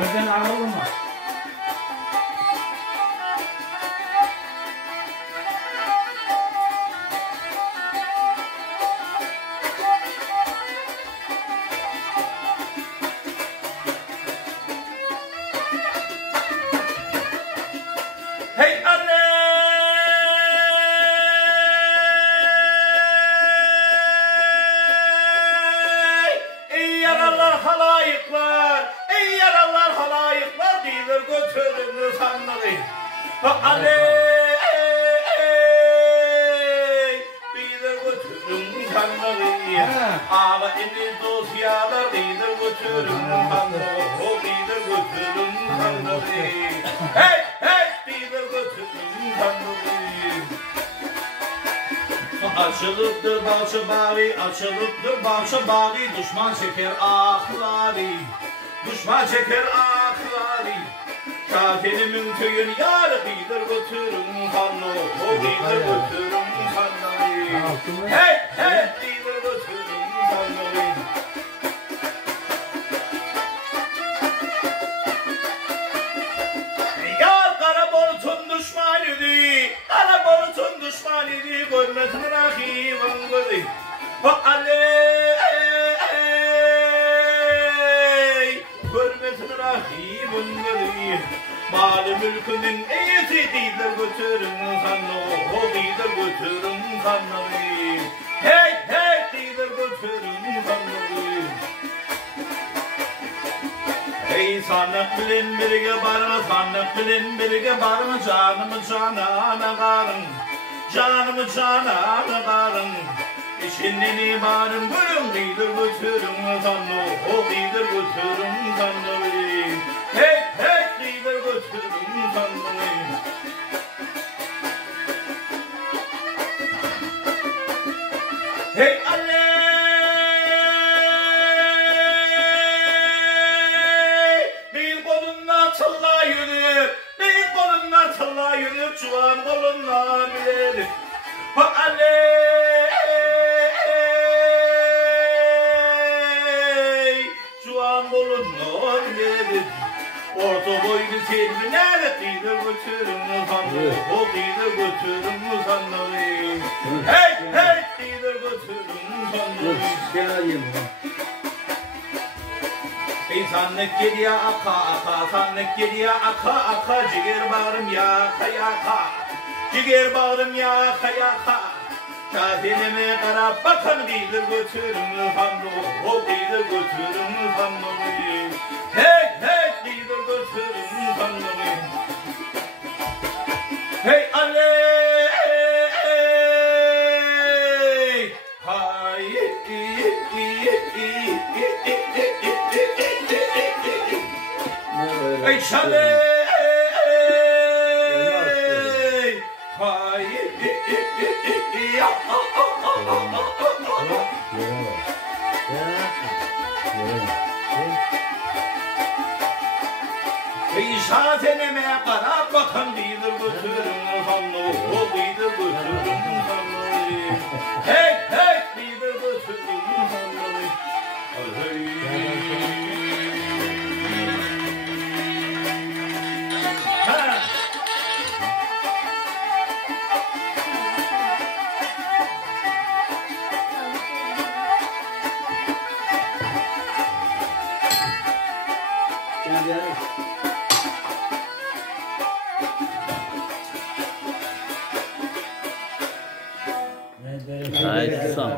Birden ağırlama. Hey anne! Ey yaralar halayıklar! Ey yaralar halayıklar! Değildir götürün sanları. Anne! Değildir götürün sanları. Ağla indi dosyalar değildir götürün sanları. O değildir götürün sanları. Hey! Açılıptır balça bari, açılıptır balça bari. Düşman çeker ahları, düşman çeker ahları. Şahinimin köyün yarı bilir götürün kanlı. O bilir götürün kanlı. Hey hey bilir götürün kanlı. Yar Karabolt'un düşmanıydı, Karabolt'un düşmanıydı, görmesin rakibim gözü. Görmesin rakibim gözü. Mali mülkünün iyisi değildir götürün sanlı, o değildir götürün sanlı. Hey hey değildir götürün sanlı. Ey sanık bilin birge barma, sanık bilin birge barma. Canımı canana karın, canımı canana karın. İşinden ibarım görün değildir götürün sanlı, o değildir götürün sanlı. Hey hey değildir götürün sanlı. Hey anne! Tılla yürür, bir kolunla tılla yürür, çuvan kolunla bilir. Çuvan kolunla bilir. Orta boylu selvi nerede değildir götürün sanlı, o değildir götürün sanlı. Hey hey değildir götürün sanlı. Ey sanlık geliyor aka aka, sanlık geliyor aka aka. Ciger bağrım yaka yaka, ciger bağrım yaka yaka. Şahinime karab bakın değildir götürün sanlı, o değildir götürün sanlı. Hey hey değildir götürün sanlı. Hey anne! Hay Ey şale! Hay Ey şahenime karab bakın değildir götürün sanlı, o değildir götürün sanlı. Hey hey değildir götürün sanlı. Hey Haydi sağ ol.